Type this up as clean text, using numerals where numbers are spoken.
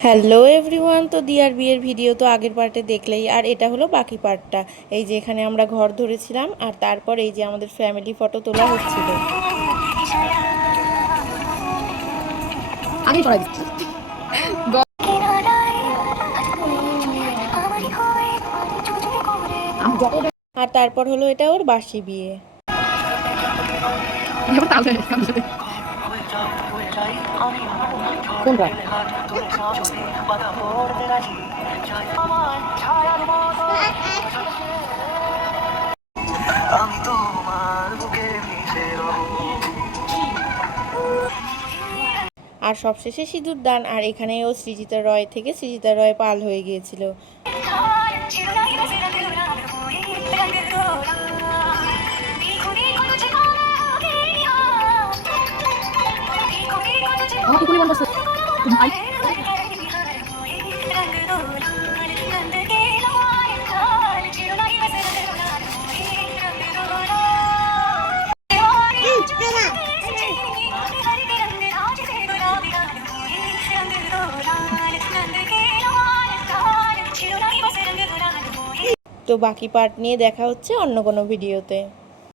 Hello everyone, তো দিয়ার বিয়ের ভিডিও তো আগের পার্টে দেখলেই, আর এটা হলো বাকি পার্টটা। এই যে এখানে আমরা ঘর ধরেছিলাম, আর তারপর এই যে আমাদের ফ্যামিলি ফটো তোলা হচ্ছিল। আগেই করাই দিচ্ছি। আর তারপর হলো এটা ওর বাসি বিয়ে। কোনটা? আর সবশেষে সিঁদুর দান, আর এখানে ও সৃজিতা রয় থেকে সৃজিতা রয় পাল হয়ে গিয়েছিল। আমার কুকুরি মন করছে। ভাই তো বাকি পার্ট নিয়ে দেখা হচ্ছে অন্য কোনো ভিডিওতে।